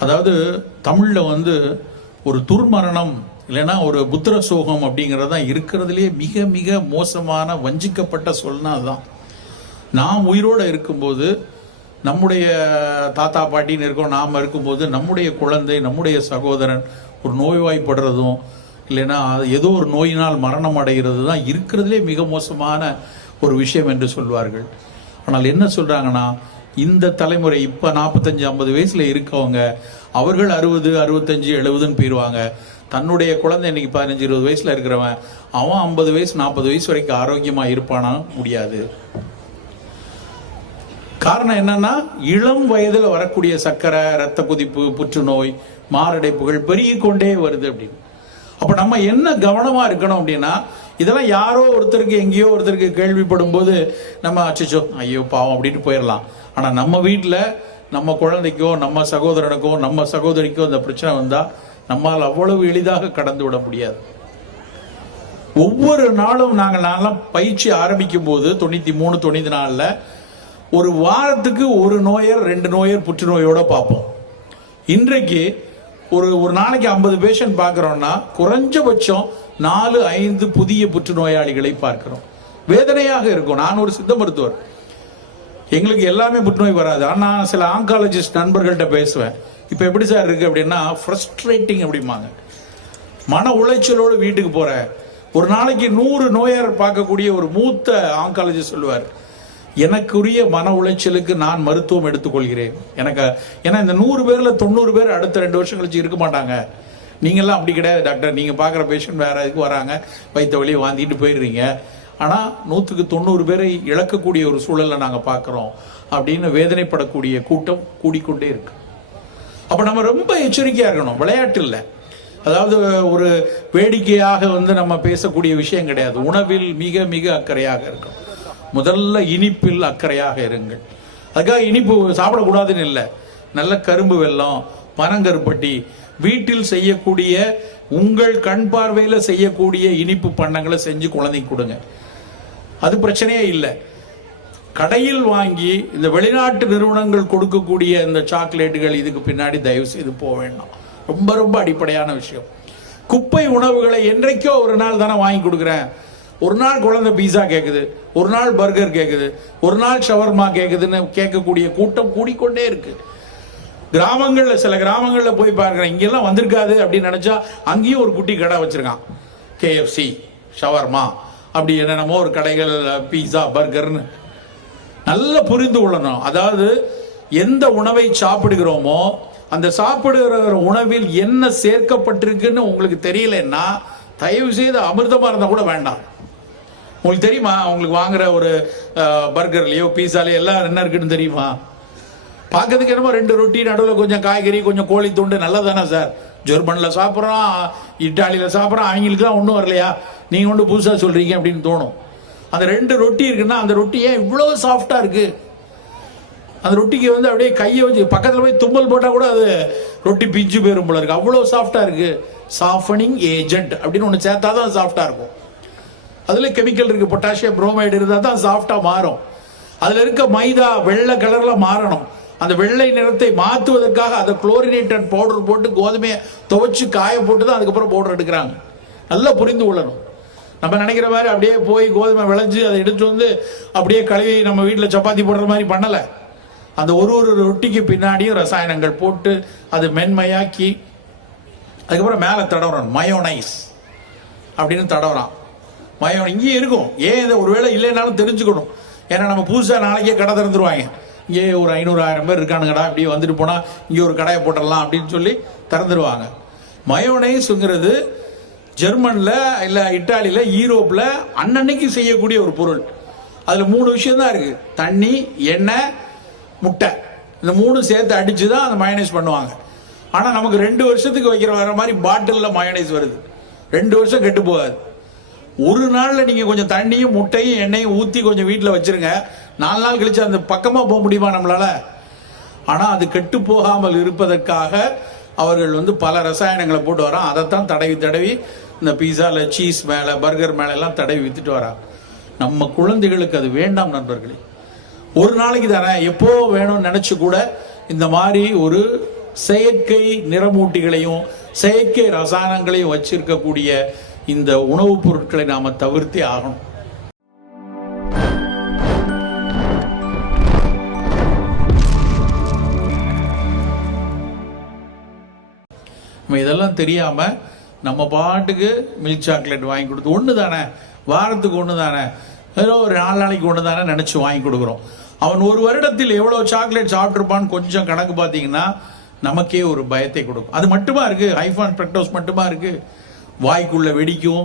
அதாவது தமிழில் வந்து ஒரு துர்மரணம் இல்லைன்னா ஒரு புத்திர சோகம் அப்படிங்கிறது தான் இருக்கிறதுலே மிக மிக மோசமான வஞ்சிக்கப்பட்ட சொல்னா அதுதான் நாம் உயிரோடு இருக்கும்போது நம்முடைய தாத்தா பாட்டின்னு இருக்கோம் நாம் இருக்கும்போது நம்முடைய குழந்தை நம்முடைய சகோதரன் ஒரு நோய்வாய்ப்படுறதும் இல்லைன்னா ஏதோ ஒரு நோயினால் மரணம் அடைகிறது தான் இருக்கிறதுலே மிக மோசமான ஒரு விஷயம் என்று சொல்வார்கள். ஆனால் என்ன சொல்கிறாங்கன்னா இந்த தலைமுறை இப்போ நாற்பத்தஞ்சு ஐம்பது வயசில் இருக்கவங்க அவர்கள் அறுபது அறுபத்தஞ்சு எழுபதுன்னு போயிடுவாங்க தன்னுடைய குழந்தை இன்னைக்கு பதினஞ்சு இருபது வயசில் இருக்கிறவன் அவன் ஐம்பது வயசு நாற்பது வயசு வரைக்கும் ஆரோக்கியமாக இருப்பானா? முடியாது. காரணம் என்னன்னா இளம் வயதில் வரக்கூடிய சர்க்கரை ரத்த குதிப்பு புற்றுநோய் மாரடைப்புகள் பெருகி கொண்டே வருது அப்படின்னு. அப்போ நம்ம என்ன கவனமா இருக்கணும் அப்படின்னா இதெல்லாம் யாரோ ஒருத்தருக்கு எங்கேயோ ஒருத்தருக்கு கேள்விப்படும் போது நம்ம அச்சோ ஐயோ பாவம் அப்படின்னு போயிடலாம் ஆனால் நம்ம வீட்டில் நம்ம குழந்தைக்கோ நம்ம சகோதரனுக்கோ நம்ம சகோதரிக்கோ அந்த பிரச்சனை வந்தால் நம்மால் அவ்வளவு எளிதாக கடந்து விட முடியாது. ஒவ்வொரு நாளும் நாங்கள் நாங்களாம் பயிற்சி ஆரம்பிக்கும் போது தொண்ணூற்றி மூணு தொண்ணூற்றி நாலில் ஒரு வாரத்துக்கு ஒரு நோயர் ரெண்டு நோயர் புற்றுநோயோடு பார்ப்போம். இன்றைக்கு ஒரு ஒரு நாளைக்கு ஐம்பது பேஷண்ட் பார்க்குறோம்னா குறைஞ்சபட்சம் நாலு ஐந்து புதிய புற்றுநோயாளிகளை பார்க்கிறோம். வேதனையாக இருக்கும். நான் ஒரு சித்த மருத்துவர். எங்களுக்கு எல்லாமே புற்றுநோய் வராது. ஆனால் சில ஆங்காலஜிஸ்ட் நண்பர்கள்ட்ட பேசுவேன். இப்போ எப்படி சார் இருக்குது அப்படின்னா ஃப்ரஸ்ட்ரேட்டிங் அப்படிம்பாங்க. மன உளைச்சலோடு வீட்டுக்கு போகிற ஒரு நாளைக்கு நூறு நோயர் பார்க்கக்கூடிய ஒரு மூத்த ஆங்காலஜிஸ்ட் சொல்லுவார் எனக்குரிய மன உளைச்சலுக்கு நான் மருத்துவம் எடுத்துக்கொள்கிறேன். எனக்கு ஏன்னா இந்த நூறு பேரில் தொண்ணூறு பேர் அடுத்த ரெண்டு வருஷம் கழிச்சு இருக்க மாட்டாங்க. நீங்கள்லாம் அப்படி கிடையாது டாக்டர். நீங்கள் பார்க்குற பேஷண்ட் வேறு இதுக்கு வராங்க. வயிற்று வழியை வாந்திட்டு போயிடுறீங்க. ஆனால் நூற்றுக்கு தொண்ணூறு பேரை இழக்கக்கூடிய ஒரு சூழலை நாங்கள் பார்க்குறோம் அப்படின்னு வேதனைப்படக்கூடிய கூட்டம் கூடிக்கொண்டே இருக்கு. அப்போ நம்ம ரொம்ப எச்சரிக்கையாக இருக்கணும். விளையாட்டு இல்லை. அதாவது ஒரு வேடிக்கையாக வந்து நம்ம பேசக்கூடிய விஷயம் கிடையாது. உணவில் மிக மிக அக்கறையாக இருக்கும் முதல்ல இனிப்பில் அக்கறையாக இருங்கள். அதுக்காக இனிப்பு சாப்பிடக்கூடாதுன்னு இல்லை. நல்ல கரும்பு வெல்லம் பனங்கருப்பட்டி வீட்டில் செய்யக்கூடிய உங்கள் கண் பார்வையில் செய்யக்கூடிய இனிப்பு பண்ணங்களை செஞ்சு குழந்தைக்கு கொடுங்க. அது பிரச்சனையே இல்லை. கடையில் வாங்கி இந்த வெளிநாட்டு நிறுவனங்கள் கொடுக்கக்கூடிய இந்த சாக்லேட்டுகள் இதுக்கு பின்னாடி தயவு செய்து போக வேண்டாம். ரொம்ப ரொம்ப அடிப்படையான விஷயம். குப்பை உணவுகளை என்றைக்கோ ஒரு நாள் தானே வாங்கி கொடுக்குறேன். ஒரு நாள் குழந்தை பீஸா கேட்குது ஒரு நாள் பர்கர் கேட்குது ஒரு நாள் ஷவர்மா கேட்குதுன்னு கேட்கக்கூடிய கூட்டம் கூடிக்கொண்டே இருக்கு. கிராமங்களில் சில கிராமங்களில் போய் பார்க்குறேன் இங்கெல்லாம் வந்திருக்காது அப்படின்னு நினச்சா அங்கேயும் ஒரு குட்டி கடை வச்சுருக்கான். கேஎஃப்சி ஷவர்மா அப்படி என்னென்னமோ ஒரு கடைகள் பீஸா பர்கர்னு நல்லா புரிந்து கொள்ளணும். அதாவது எந்த உணவை சாப்பிடுகிறோமோ அந்த சாப்பிடுகிற உணவில் என்ன சேர்க்கப்பட்டிருக்குன்னு உங்களுக்கு தெரியலன்னா தயவு செய்து அமிர்தமாக இருந்தால் கூட வேண்டாம். உங்களுக்கு தெரியுமா உங்களுக்கு வாங்குற ஒரு பர்கர்லேயோ பீஸாலேயோ எல்லாம் என்ன இருக்குன்னு தெரியுமா? பார்க்கறதுக்கு என்னமோ ரெண்டு ரொட்டி நடுவில் கொஞ்சம் காய்கறி கொஞ்சம் கோழி துண்டு நல்லதானே சார் ஜெர்மனில் சாப்பிட்றோம் இட்டாலியில் சாப்பிட்றோம் அவங்களுக்கு தான் ஒன்றும் வரலையா? நீங்கள் ஒன்று புதுசாக சொல்கிறீங்க அப்படின்னு தோணும். அந்த ரெண்டு ரொட்டி இருக்குன்னா அந்த ரொட்டி ஏன் இவ்வளோ சாஃப்டாக இருக்குது அந்த ரொட்டிக்கு வந்து அப்படியே கையை வச்சு பக்கத்தில் போய் தும்மல் போட்டால் கூட அது ரொட்டி பிஞ்சு போயிடும் போல இருக்குது அவ்வளோ சாஃப்டாக இருக்குது சாஃபனிங் ஏஜென்ட் அப்படின்னு ஒன்று சேர்த்தா தான் சாஃப்டாக இருக்கும். அதில் கெமிக்கல் இருக்குது பொட்டாசியம் புரோமைடு இருந்தால் தான் சாஃப்டாக மாறும். அதில் இருக்க மைதா வெள்ளை கலரில் மாறணும். அந்த வெள்ளை நிறத்தை மாற்றுவதற்காக அதை குளோரினேட்டட் பவுடர் போட்டு கோதுமையை துவைச்சு காய போட்டு தான் அதுக்கப்புறம் பவுடர் எடுக்கிறாங்க. நல்லா புரிந்து கொள்ளணும். நம்ம நினைக்கிற மாதிரி அப்படியே போய் கோதுமை விளைஞ்சு அதை எடுத்து வந்து அப்படியே கழுவி நம்ம வீட்டில் சப்பாத்தி போடுற மாதிரி பண்ணலை. அந்த ஒரு ஒரு ரொட்டிக்கு பின்னாடியும் ரசாயனங்கள் போட்டு அது மென்மையாக்கி அதுக்கப்புறம் மேலே தடவுறான் மயோனைஸ் அப்படின்னு தடவுறான் மயோ இங்கேயும் இருக்கும். ஏன் இதை ஒருவேளை இல்லைனாலும் தெரிஞ்சுக்கணும். ஏன்னா நம்ம புதுசாக நாளைக்கே கடை திறந்துருவாங்க. இங்கே ஒரு ஐநூறு ஆயிரம் பேர் இருக்கானுங்கடா இப்படி வந்துட்டு போனால் இங்கே ஒரு கடையை போட்டுடலாம் அப்படின்னு சொல்லி திறந்துருவாங்க. மயோனைஸுங்கிறது ஜெர்மனில் இல்லை இட்டாலியில் ஈரோப்பில் அன்னன்னைக்கு செய்யக்கூடிய ஒரு பொருள். அதில் மூணு விஷயம் தான் இருக்குது தண்ணி எண்ணெய் முட்டை. இந்த மூணு சேர்த்து அடித்து தான் அந்த மயனைஸ் பண்ணுவாங்க. ஆனால் நமக்கு ரெண்டு வருஷத்துக்கு வைக்கிற வர மாதிரி பாட்டிலில் மயனைஸ் வருது. ரெண்டு வருஷம் கெட்டு போகாது. ஒரு நாளில் நீங்கள் கொஞ்சம் தண்ணியும் முட்டையும் எண்ணெயும் ஊற்றி கொஞ்சம் வீட்டில் வச்சிருங்க. நாலு நாள் கழிச்சு அந்த பக்கமாக போக முடியுமா நம்மளால? ஆனால் அது கெட்டு போகாமல் இருப்பதற்காக அவர்கள் வந்து பல ரசாயனங்களை போட்டு வரான். அதைத்தான் தடவி தடவி இந்த பீஸாவில் சீஸ் மேலே பர்கர் மேலே எல்லாம் தடவி வித்துட்டு வரான். நம்ம குழந்தைகளுக்கு அது வேண்டாம் நண்பர்களே. ஒரு நாளைக்கு தானே எப்போ வேணும்னு நினச்சி கூட இந்த மாதிரி ஒரு செயற்கை நிறமூட்டிகளையும் செயற்கை ரசாயனங்களையும் வச்சிருக்கக்கூடிய இந்த உணவுப் பொருட்களை நாம் தவிர்த்தே ஆகணும். நம்ம இதெல்லாம் தெரியாமல் நம்ம பாட்டுக்கு மில்க் சாக்லேட் வாங்கி கொடுத்து ஒன்று தானே வாரத்துக்கு ஒன்று தானே ஏதோ ஒரு நாலு நாளைக்கு ஒன்று தானே நினச்சி வாங்கி கொடுக்குறோம். அவன் ஒரு வருடத்தில் எவ்வளோ சாக்லேட் சாப்பிட்ருப்பான்னு கொஞ்சம் கணக்கு பார்த்தீங்கன்னா நமக்கே ஒரு பயத்தை கொடுக்கும். அது மட்டுமா இருக்குது ஐஃபான் பிரக்டோஸ் மட்டுமா இருக்குது வாய்க்குள்ளே வெடிக்கும்.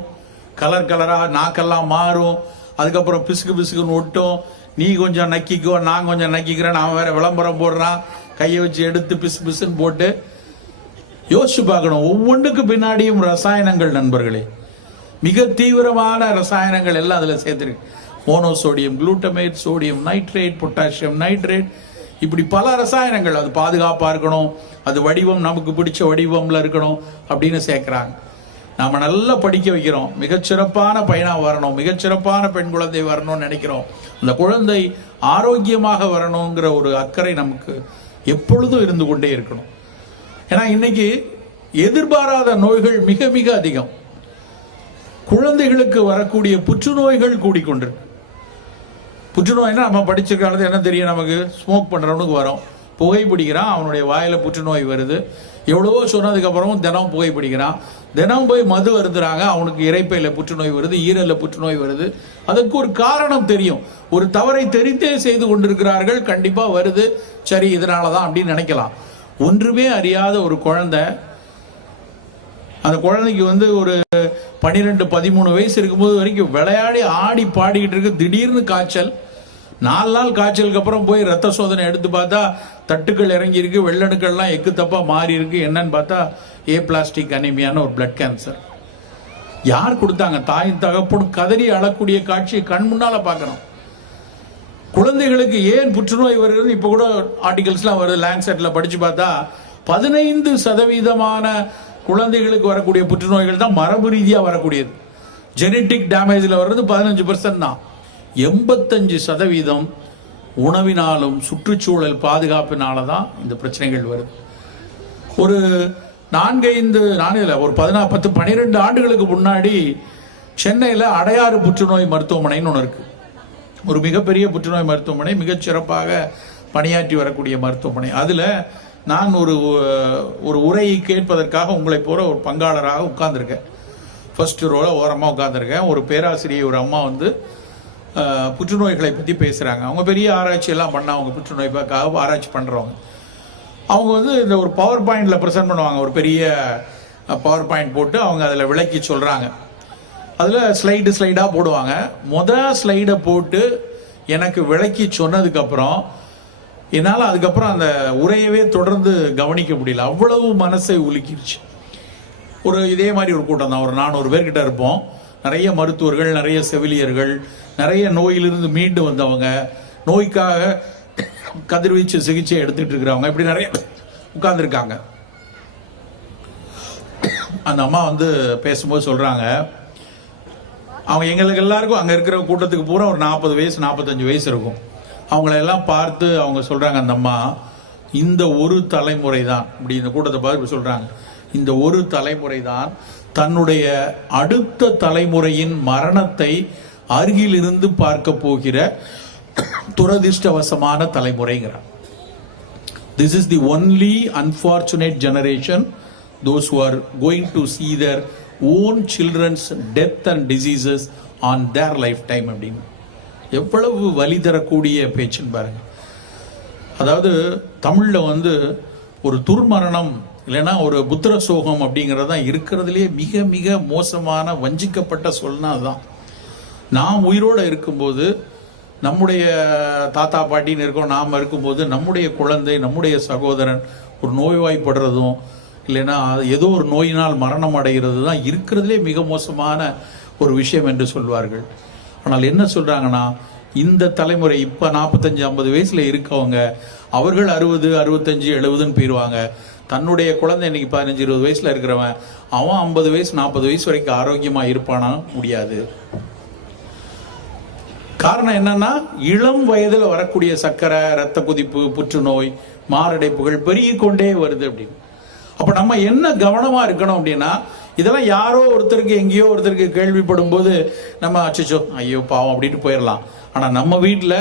கலர் கலராக நாக்கெல்லாம் மாறும். அதுக்கப்புறம் பிசுக்கு பிசுக்குன்னு ஒட்டும். நீ கொஞ்சம் நக்கிக்கோ நான் கொஞ்சம் நக்கிக்கிறேன் நான் வேற விளம்பரம் போடுறான். கையை வச்சு எடுத்து பிசு பிசுன்னு போட்டு யோசிச்சு பார்க்கணும். ஒவ்வொன்றுக்கு பின்னாடியும் ரசாயனங்கள் நண்பர்களே. மிக தீவிரமான ரசாயனங்கள் எல்லாம் அதில் சேர்த்துருக்கு. Monosodium glutamate sodium nitrate potassium nitrate. இப்படி பல ரசாயனங்கள். அது பாதுகாப்பாக இருக்கணும். அது வடிவம் நமக்கு பிடிச்ச வடிவமில் இருக்கணும் அப்படின்னு சேர்க்குறாங்க. நாம் நல்லா படிக்க வைக்கிறோம். மிகச்சிறப்பான பையனாக வரணும். மிகச்சிறப்பான பெண் குழந்தை வரணும்னு நினைக்கிறோம். அந்த குழந்தை ஆரோக்கியமாக வரணுங்கிற ஒரு அக்கறை நமக்கு எப்பொழுதும் இருந்து கொண்டே இருக்கணும். ஏன்னா இன்னைக்கு எதிர்பாராத நோய்கள் மிக மிக அதிகம். குழந்தைகளுக்கு வரக்கூடிய புற்றுநோய்கள் கூடிக்கொண்டிருக்கு புற்றுநோய்னா நம்ம படிச்ச என்ன தெரியும் நமக்கு? ஸ்மோக் பண்ணுறவனுக்கு வரும். புகை பிடிக்கிறான் அவனுடைய வாயில் புற்றுநோய் வருது. எவ்வளவோ சொன்னதுக்கப்புறமும் தினம் புகை பிடிக்கிறான். தினம் போய் மது வருதுறாங்க அவனுக்கு இறைப்பையில் புற்றுநோய் வருது ஈரலில் புற்றுநோய் வருது. அதுக்கு ஒரு காரணம் தெரியும். ஒரு தவறை தெரிந்தே செய்து கொண்டிருக்கிறார்கள் கண்டிப்பாக வருது. சரி இதனாலதான் அப்படின்னு நினைக்கலாம். ஒன்றுமே அறியாத ஒரு குழந்தை. அந்த குழந்தைக்கு வந்து ஒரு பன்னிரெண்டு பதிமூணு வயசு இருக்கும்போது வரைக்கும் விளையாடி ஆடி பாடிக்கிட்டு இருக்கு. திடீர்னு காய்ச்சல். நாலு நாள் காய்ச்சலுக்கு அப்புறம் போய் ரத்த சோதனை எடுத்து பார்த்தா தட்டுக்கள் இறங்கி இருக்கு வெள்ளணுக்கள்லாம் எக்கு தப்பா மாறி இருக்கு என்னன்னு பார்த்தா ஏ பிளாஸ்டிக் அனிமியான ஒரு பிளட் கேன்சர் யார் கொடுத்தாங்க? தாய் தகப்படும் கதறி அழக்கூடிய காட்சியை கண் முன்னால பார்க்கறோம் குழந்தைகளுக்கு ஏன் புற்றுநோய் வருகிறது இப்போ கூட ஆர்டிகல்ஸ்லாம் வருது லேண்ட்செட்டில் படித்து பார்த்தா பதினைந்து சதவீதமான குழந்தைகளுக்கு வரக்கூடிய புற்றுநோய்கள் தான் மரபு ரீதியாக வரக்கூடியது. ஜெனட்டிக் டேமேஜில் வர்றது பதினஞ்சு பர்சன்ட் தான். எண்பத்தஞ்சு சதவீதம் உணவினாலும் சுற்றுச்சூழல் பாதுகாப்பினால தான் இந்த பிரச்சனைகள் வருது. ஒரு நான்கைந்து நான்கில் ஒரு பதினா பத்து பன்னிரெண்டு ஆண்டுகளுக்கு முன்னாடி சென்னையில் அடையாறு புற்றுநோய் மருத்துவமனைன்னு ஒன்று இருக்குது ஒரு மிகப்பெரிய புற்றுநோய் மருத்துவமனை மிகச்சிறப்பாக பணியாற்றி வரக்கூடிய மருத்துவமனை. அதில் நான் ஒரு ஒரு உரையை கேட்பதற்காக உங்களை போகிற ஒரு பங்காளராக உட்காந்துருக்கேன் ஃபர்ஸ்ட் ரோல ஓரமாக உட்காந்துருக்கேன் ஒரு பேராசிரியர் ஒரு அம்மா வந்து புற்றுநோய்களை பற்றி பேசுகிறாங்க அவங்க பெரிய ஆராய்ச்சியெல்லாம் பண்ண அவங்க புற்றுநோய்க்காக ஆராய்ச்சி பண்ணுறவங்க அவங்க வந்து இந்த ஒரு பவர் பாயிண்டில் ப்ரெசென்ட் பண்ணுவாங்க. ஒரு பெரிய பவர் பாயிண்ட் போட்டு அவங்க அதில் விளக்கி சொல்கிறாங்க அதில் ஸ்லைடு ஸ்லைடாக போடுவாங்க. மொதல் ஸ்லைடை போட்டு எனக்கு விளக்கி சொன்னதுக்கப்புறம் என்னால் அதுக்கப்புறம் அந்த உரையவே தொடர்ந்து கவனிக்க முடியல. அவ்வளவு மனசை உலுக்கிருச்சு. ஒரு இதே மாதிரி ஒரு கூட்டம் தான். ஒரு நானூறு பேர்கிட்ட இருப்போம். நிறைய மருத்துவர்கள் நிறைய செவிலியர்கள் நிறைய நோயிலிருந்து மீண்டு வந்தவங்க நோய்க்காக கதிர்வீச்சு சிகிச்சை எடுத்துட்டு இருக்கிறவங்க இப்படி நிறைய உட்கார்ந்துருக்காங்க. அந்த அம்மா வந்து பேசும்போது சொல்கிறாங்க அவங்க எங்களுக்கு எல்லாருக்கும் அங்கே இருக்கிற கூட்டத்துக்கு பூரா ஒரு நாற்பது வயசு நாற்பத்தஞ்சு வயசு இருக்கும். அவங்கள எல்லாம் பார்த்து அவங்க சொல்றாங்க அந்த அம்மா இந்த ஒரு தலைமுறை தான் இப்படி இந்த கூட்டத்தை பார்த்து இப்படி சொல்றாங்க. இந்த ஒரு தலைமுறை தான் தன்னுடைய அடுத்த தலைமுறையின் மரணத்தை அருகிலிருந்து பார்க்க போகிற துரதிர்ஷ்டவசமான தலைமுறைங்கிறார். This is the only unfortunate generation those who are going to see their own children's death and diseases on their life time அப்படின்னு. எவ்வளவு வலி தரக்கூடிய பேச்சுன்னு பாருங்க. அதாவது தமிழில் வந்து ஒரு துர்மரணம் இல்லைன்னா ஒரு புத்திர சோகம் அப்படிங்கிறது தான் இருக்கிறதுலே மிக மிக மோசமான வஞ்சிக்கப்பட்ட சொல்னா அதுதான் நாம் உயிரோடு இருக்கும்போது நம்முடைய தாத்தா பாட்டின்னு இருக்கோம் நாம் இருக்கும்போது நம்முடைய குழந்தை நம்முடைய சகோதரன் ஒரு நோய்வாய்ப்படுறதும் இல்லைன்னா ஏதோ ஒரு நோயினால் மரணம் அடைகிறது தான் இருக்கிறதுலே மிக மோசமான ஒரு விஷயம் என்று சொல்வார்கள். ஆனால் என்ன சொல்கிறாங்கன்னா இந்த தலைமுறை இப்போ நாற்பத்தஞ்சு ஐம்பது வயசில் இருக்கவங்க அவர்கள் அறுபது அறுபத்தஞ்சு எழுபதுன்னு போயிடுவாங்க தன்னுடைய குழந்தை இன்னைக்கு பதினஞ்சு இருபது வயசில் இருக்கிறவன் அவன் ஐம்பது வயசு நாற்பது வயசு வரைக்கும் ஆரோக்கியமாக இருப்பானா? முடியாது. காரணம் என்னன்னா இளம் வயதில் வரக்கூடிய சர்க்கரை ரத்த கொதிப்பு புற்றுநோய் மாரடைப்புகள் பெருகிக் கொண்டே வருது அப்படின்னு. அப்போ நம்ம என்ன கவனமாக இருக்கணும் அப்படின்னா இதெல்லாம் யாரோ ஒருத்தருக்கு எங்கேயோ ஒருத்தருக்கு கேள்விப்படும் போது நம்ம அச்சச்சோ ஐயோ பாவம் அப்படின்ட்டு போயிடலாம் ஆனால் நம்ம வீட்டில்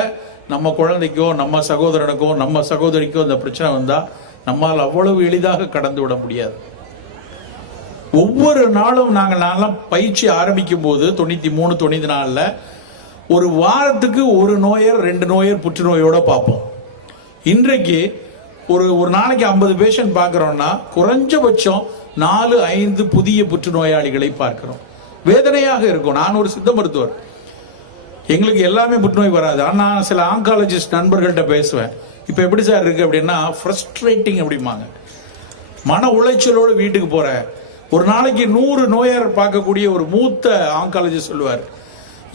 நம்ம குழந்தைக்கோ நம்ம சகோதரனுக்கோ நம்ம சகோதரிக்கோ இந்த பிரச்சனை வந்தால் நம்மால் அவ்வளவு எளிதாக கடந்து விட முடியாது. ஒவ்வொரு நாளும் நாங்கள் நான்லாம் பயிற்சி ஆரம்பிக்கும் போது தொண்ணூற்றி மூணு தொண்ணூத்தி நாலில் ஒரு வாரத்துக்கு ஒரு நோயர் ரெண்டு நோயர் புற்றுநோயோட பார்ப்போம். இன்றைக்கு ஒரு ஒரு நாளைக்கு ஐம்பது பேஷண்ட் பார்க்குறோம்னா குறைஞ்சபட்சம் நாலு ஐந்து புதிய புற்றுநோயாளிகளை பார்க்குறோம். வேதனையாக இருக்கும். நான் ஒரு சித்த மருத்துவர். எங்களுக்கு எல்லாமே புற்றுநோய் வராது. ஆனால் சில ஆங்காலஜிஸ்ட் நண்பர்கள்ட்ட பேசுவேன். இப்போ எப்படி சார் இருக்குது அப்படின்னா ஃப்ரஸ்ட்ரேட்டிங் அப்படிம்பாங்க. மன உளைச்சலோடு வீட்டுக்கு போகிற ஒரு நாளைக்கு நூறு நோயர் பார்க்கக்கூடிய ஒரு மூத்த ஆங்காலஜிஸ்ட் சொல்லுவார்.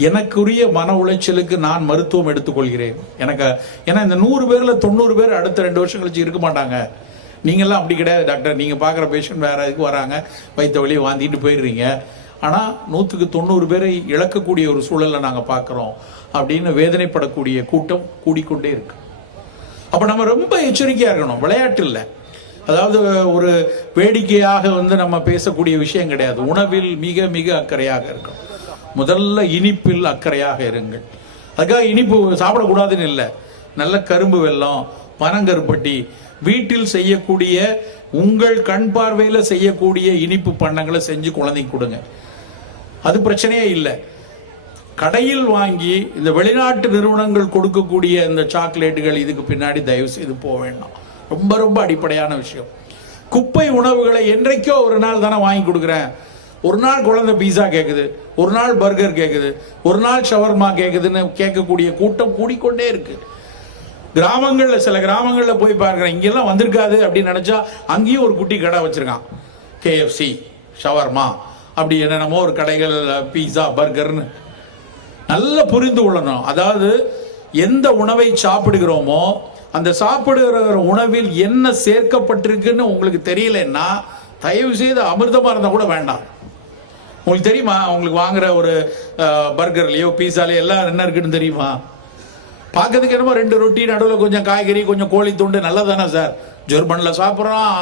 எனக்குரிய மன உளைச்சலுக்கு நான் மருத்துவம் எடுத்துக்கொள்கிறேன். எனக்கு ஏன்னா இந்த நூறு பேரில் தொண்ணூறு பேர் அடுத்த ரெண்டு வருஷம் கழிச்சு இருக்க மாட்டாங்க. நீங்கள்லாம் அப்படி கிடையாது டாக்டர். நீங்கள் பார்க்குற பேஷண்ட் வேற இதுக்கு வராங்க வைத்த வழியை வாந்திட்டு போயிடுறீங்க. ஆனால் நூற்றுக்கு தொண்ணூறு பேரை இழக்கக்கூடிய ஒரு சூழலை நாங்கள் பார்க்குறோம் அப்படின்னு வேதனைப்படக்கூடிய கூட்டம் கூடிக்கொண்டே இருக்கு. அப்போ நம்ம ரொம்ப எச்சரிக்கையாக இருக்கணும். விளையாட்டு இல்லை. அதாவது ஒரு வேடிக்கையாக வந்து நம்ம பேசக்கூடிய விஷயம் கிடையாது. உணவில் மிக மிக அக்கறையாக இருக்கணும். முதல்ல இனிப்பில் அக்கறையாக இருங்கள். அதுக்காக இனிப்பு சாப்பிடக்கூடாதுன்னு இல்லை. நல்ல கரும்பு வெல்லம் பனங்கருப்பட்டி வீட்டில் செய்யக்கூடிய உங்கள் கண் பார்வையில் செய்யக்கூடிய இனிப்பு பண்டங்களை செஞ்சு குழந்தைக்கு கொடுங்க. அது பிரச்சனையே இல்லை. கடையில் வாங்கி இந்த வெளிநாட்டு நிறுவனங்கள் கொடுக்கக்கூடிய இந்த சாக்லேட்டுகள் இதுக்கு பின்னாடி தயவு செய்து போக வேண்டாம். ரொம்ப ரொம்ப அடிப்படையான விஷயம். குப்பை உணவுகளை என்றைக்கோ ஒரு நாள் தானே வாங்கி கொடுக்குறேன். ஒரு நாள் குழந்தை பீஸா கேட்குது ஒரு நாள் பர்கர் கேட்குது ஒரு நாள் ஷவர்மா கேட்குதுன்னு கேட்கக்கூடிய கூட்டம் கூடிக்கொண்டே இருக்கு. கிராமங்களில் சில கிராமங்களில் போய் பார்க்குறேன் இங்கெல்லாம் வந்திருக்காது அப்படின்னு நினச்சா அங்கேயும் ஒரு குட்டி கடை வச்சுருக்கான். கேஎஃப்சி ஷவர்மா அப்படி என்னென்னமோ ஒரு கடைகள் பீஸா பர்கர்னு நல்ல புரிந்து கொள்ளணும். அதாவது எந்த உணவை சாப்பிடுகிறோமோ அந்த சாப்பிடுகிற உணவில் என்ன சேர்க்கப்பட்டிருக்குன்னு உங்களுக்கு தெரியலன்னா தயவு செய்து அமிர்தமாக இருந்தால் கூட வேண்டாம். உங்களுக்கு தெரியுமா? உங்களுக்கு வாங்குற ஒரு பர்கர்லேயோ பீஸாலேயோ எல்லாம் என்ன இருக்குன்னு தெரியுமா? பார்க்கறதுக்கு என்னமோ ரெண்டு ரொட்டி நடுவில் கொஞ்சம் காய்கறி கொஞ்சம் கோழி துண்டு நல்லதானே சார்? ஜெர்மனில் சாப்பிட்றோம்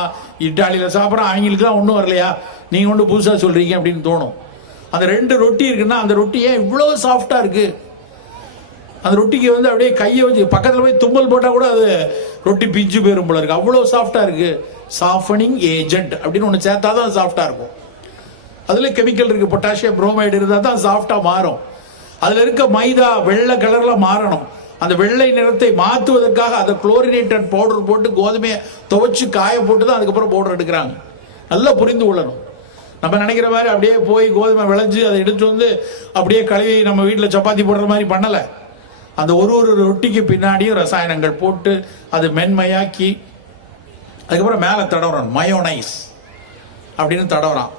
இட்டாலியில் சாப்பிட்றோம் அவங்களுக்குலாம் ஒன்றும் வரலையா? நீங்கள் ஒன்று புதுசாக சொல்கிறீங்க அப்படின்னு தோணும். அந்த ரெண்டு ரொட்டி இருக்குன்னா அந்த ரொட்டி ஏன் இவ்வளோ சாஃப்டாக இருக்குது அந்த ரொட்டிக்கு வந்து அப்படியே கையை வச்சு பக்கத்தில் போய் தும்மல் போட்டால் கூட அது ரொட்டி பிஞ்சு போயிடும் போல இருக்குது அவ்வளோ சாஃப்டாக இருக்குது சாஃப்டனிங் ஏஜென்ட் அப்படின்னு ஒன்று சேர்த்தா தான் சாஃப்டாக இருக்கும். அதில் கெமிக்கல் இருக்குது பொட்டாசியம் புரோமைடு இருந்தால் தான் சாஃப்டாக மாறும். அதில் இருக்க மைதா வெள்ளை கலரில் மாறணும். அந்த வெள்ளை நிறத்தை மாற்றுவதற்காக அதை குளோரினேட்டட் பவுடர் போட்டு கோதுமையை துவைச்சு காய போட்டு தான் அதுக்கப்புறம் பவுடர் எடுக்கிறாங்க. நல்லா புரிந்து கொள்ளணும். நம்ம நினைக்கிற மாதிரி அப்படியே போய் கோதுமை விளைஞ்சு அதை எடுத்து வந்து அப்படியே கழுவி நம்ம வீட்டில் சப்பாத்தி போடுற மாதிரி பண்ணலை. அந்த ஒரு ஒரு ரொட்டிக்கு பின்னாடியும் ரசாயனங்கள் போட்டு அது மென்மையாக்கி அதுக்கப்புறம் மேலே தடவுறான் மயோனைஸ் அப்படின்னு தடவுறான்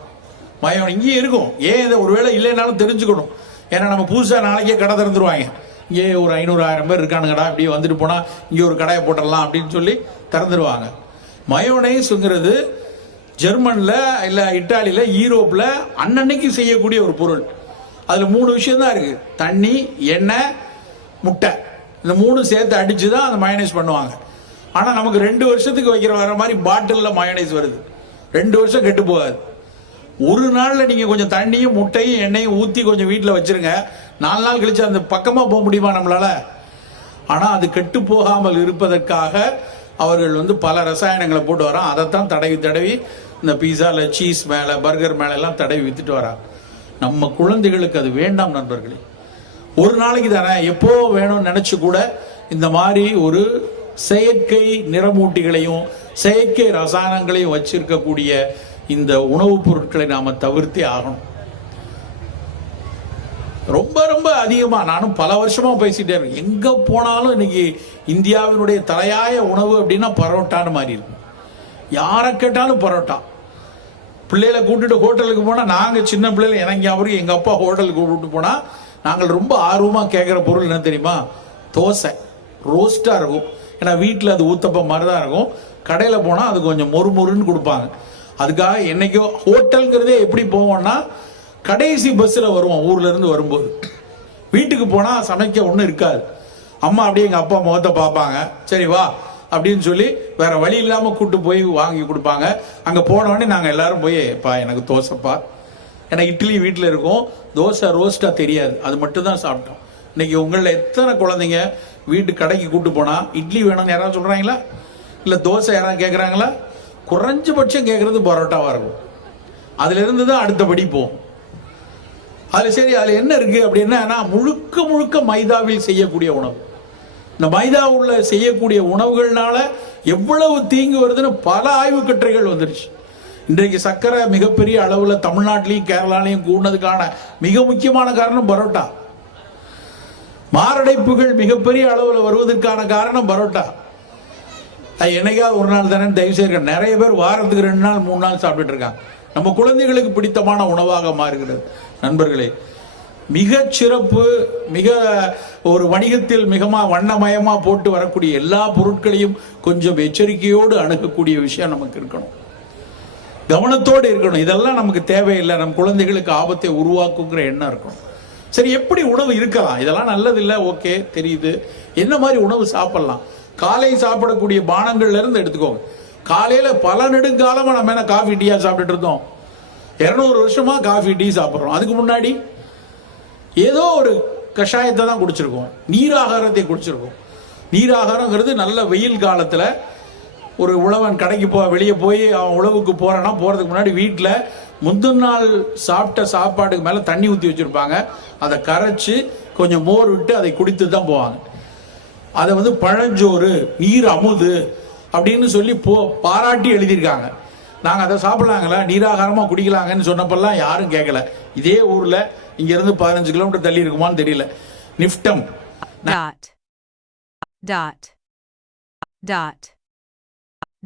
மயோ இங்கேயே இருக்கும். ஏன் இதை ஒருவேளை இல்லைனாலும் தெரிஞ்சுக்கணும். ஏன்னா நம்ம புதுசாக நாளைக்கே கடை திறந்துருவாங்க. இங்கே ஒரு ஐநூறு ஆயிரம் பேர் இருக்கானுங்கடா இப்படியே வந்துட்டு போனால் இங்கே ஒரு கடையை போட்டுடலாம் அப்படின்னு சொல்லி திறந்துருவாங்க. மயோனைஸ்ங்கிறது ஜெர்மனில் இல்லை இட்டாலியில் யூரோப்பில் அன்னன்னைக்கு செய்யக்கூடிய ஒரு பொருள். அதில் மூணு விஷயம் தான் இருக்குது தண்ணி எண்ணெய் முட்டை. இந்த மூணு சேர்த்து அடித்து தான் அந்த மயனைஸ் பண்ணுவாங்க. ஆனால் நமக்கு ரெண்டு வருஷத்துக்கு வைக்கிற வர மாதிரி பாட்டிலில் மயனைஸ் வருது. ரெண்டு வருஷம் கெட்டு போகாது. ஒரு நாளில் நீங்கள் கொஞ்சம் தண்ணியும் முட்டையும் எண்ணெயும் ஊற்றி கொஞ்சம் வீட்டில் வச்சிருங்க. நாலு நாள் கழிச்சு அந்த பக்கமாக போக முடியுமா நம்மளால? ஆனால் அது கெட்டு போகாமல் இருப்பதற்காக அவர்கள் வந்து பல ரசாயனங்களை போட்டு வரான். அதைத்தான் தடவி தடவி இந்த பீஸாவில் சீஸ் மேலே பர்கர் மேலே எல்லாம் தடவி வித்துட்டு வரான். நம்ம குழந்தைகளுக்கு அது வேண்டாம் நண்பர்களே. ஒரு நாளைக்கு தானே எப்போ வேணும்னு நினைச்சு கூட இந்த மாதிரி ஒரு செயற்கை நிறமூட்டிகளையும் செயற்கை ரசாயனங்களையும் வச்சிருக்கக்கூடிய இந்த உணவுப் பொருட்களை நாம் தவிர்த்தே ஆகணும். ரொம்ப ரொம்ப அதிகமாக நானும் பல வருஷமாக பேசிட்டே இருக்கேன். போனாலும் இன்னைக்கு இந்தியாவினுடைய தலையாய உணவு அப்படின்னா பரோட்டான்னு மாதிரி இருக்கும் யாரை கேட்டாலும் பரோட்டா. பிள்ளைகளை கூட்டிட்டு ஹோட்டலுக்கு போனால் நாங்கள் சின்ன பிள்ளைல எனக்கு அவருக்கு எங்கள் அப்பா ஹோட்டலுக்கு கூப்பிட்டு போனால் நாங்கள் ரொம்ப ஆர்வமாக கேட்குற பொருள் என்ன தெரியுமா? தோசை. ரோஸ்ட்டாக இருக்கும். ஏன்னா வீட்டில் அது ஊத்தப்பம் மாதிரி தான் இருக்கும். கடையில் போனால் அது கொஞ்சம் மொறு மொறுன்னு கொடுப்பாங்க. அதுக்காக என்னைக்கோ ஹோட்டலுங்கிறதே எப்படி போவோம்னா கடைசி பஸ்ஸில் வருவோம் ஊர்லேருந்து வரும்போது. வீட்டுக்கு போனால் சமைக்க ஒன்றும் இருக்காது. அம்மா அப்படியே எங்கள் அப்பா முகத்தை பார்ப்பாங்க. சரி வா அப்படின்னு சொல்லி வேற வழி இல்லாமல் கூட்டு போய் வாங்கி கொடுப்பாங்க. அங்கே போனோடனே நாங்கள் எல்லாரும் போய் பா எனக்கு தோசைப்பா. ஏன்னா இட்லி வீட்டில் இருக்கும். தோசை ரோஸ்ட்டாக தெரியாது. அது மட்டும் தான் சாப்பிட்டோம். இன்னைக்கு உங்களில் எத்தனை குழந்தைங்க வீட்டு கடைக்கு கூட்டு போனால் இட்லி வேணும்னு யாராவது சொல்கிறாங்களா இல்லை தோசை யாராவது கேட்குறாங்களா குறைஞ்சபட்சம் கேட்குறது பரோட்டாவாக இருக்கும். அதுலேருந்து தான் அடுத்தபடி போகும் அது சரி அதில் என்ன இருக்கு அப்படின்னா முழுக்க முழுக்க மைதாவில் செய்யக்கூடிய உணவு. இந்த மைதா உள்ள செய்யக்கூடிய உணவுகள்னால எவ்வளவு தீங்கு வருதுன்னு பல ஆய்வு கட்டுரைகள் வந்துருச்சு. இன்றைக்கு சர்க்கரை மிகப்பெரிய அளவில் தமிழ்நாட்டிலையும் கேரளாலையும் கூடினதுக்கான மிக முக்கியமான காரணம் பரோட்டா. மாரடைப்புகள் மிகப்பெரிய அளவில் வருவதற்கான காரணம் பரோட்டா. அது என்னைக்காவது ஒரு நாள் தானே தயவு செய்ய நிறைய பேர் வாரத்துக்கு ரெண்டு நாள் மூணு நாள் சாப்பிட்டுட்டு இருக்காங்க. நம்ம குழந்தைகளுக்கு பிடித்தமான உணவாக மாறுகிறது. நண்பர்களே மிக சிறப்பு மிக ஒரு வணிகத்தில் மிகமா வண்ணமயமா போட்டு வரக்கூடிய எல்லா பொருட்களையும் கொஞ்சம் எச்சரிக்கையோடு அணுகக்கூடிய விஷயம் நமக்கு இருக்கணும். கவனத்தோடு இருக்கணும். இதெல்லாம் நமக்கு தேவையில்லை. நம் குழந்தைகளுக்கு ஆபத்தை உருவாக்குங்கிற எண்ணம் இருக்கணும். சரி எப்படி உணவு இருக்கலாம்? இதெல்லாம் நல்லதில்லை. ஓகே தெரியுது. என்ன மாதிரி உணவு சாப்பிடலாம்? காலை சாப்பிடக்கூடிய பானங்கள்ல இருந்து எடுத்துக்கோங்க. காலையில பல நெடுங்காலமா நம்ம என்ன காஃபி டீயா சாப்பிட்டுட்டு இருந்தோம். இருநூறு வருஷமா காஃபி டீ சாப்பிட்றோம். அதுக்கு முன்னாடி ஏதோ ஒரு கஷாயத்தை தான் குடிச்சிருக்கோம். நீராகாரத்தை குடிச்சிருக்கோம். நீராகாரங்கிறது நல்ல வெயில் காலத்தில் ஒரு உழவன் கடைக்கு போ வெளியே போய் அவன் உழவுக்கு போறான்னா போகிறதுக்கு முன்னாடி வீட்டில் முந்தின நாள் சாப்பிட்ட சாப்பாட்டுக்கு மேலே தண்ணி ஊற்றி வச்சுருப்பாங்க. அதை கரைச்சி கொஞ்சம் மோர் விட்டு அதை குடித்து தான் போவாங்க. அதை வந்து பழஞ்சோறு நீர் அமுது அப்படின்னு சொல்லி போ பாராட்டி எழுதியிருக்காங்க நாங்கள் அதை சாப்பிட்லாங்களா நீராகாரமாக குடிக்கலாங்கன்னு சொன்னப்பெல்லாம் யாரும் கேட்கல இதே ஊரில் இங்கேருந்து பதினஞ்சு கிலோமீட்டர் தள்ளி இருக்குமான்னு தெரியல NIFTEM dot dot dot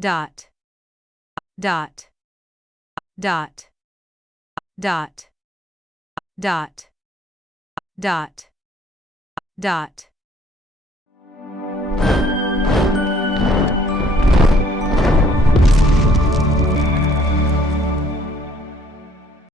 dot dot dot dot dot dot dot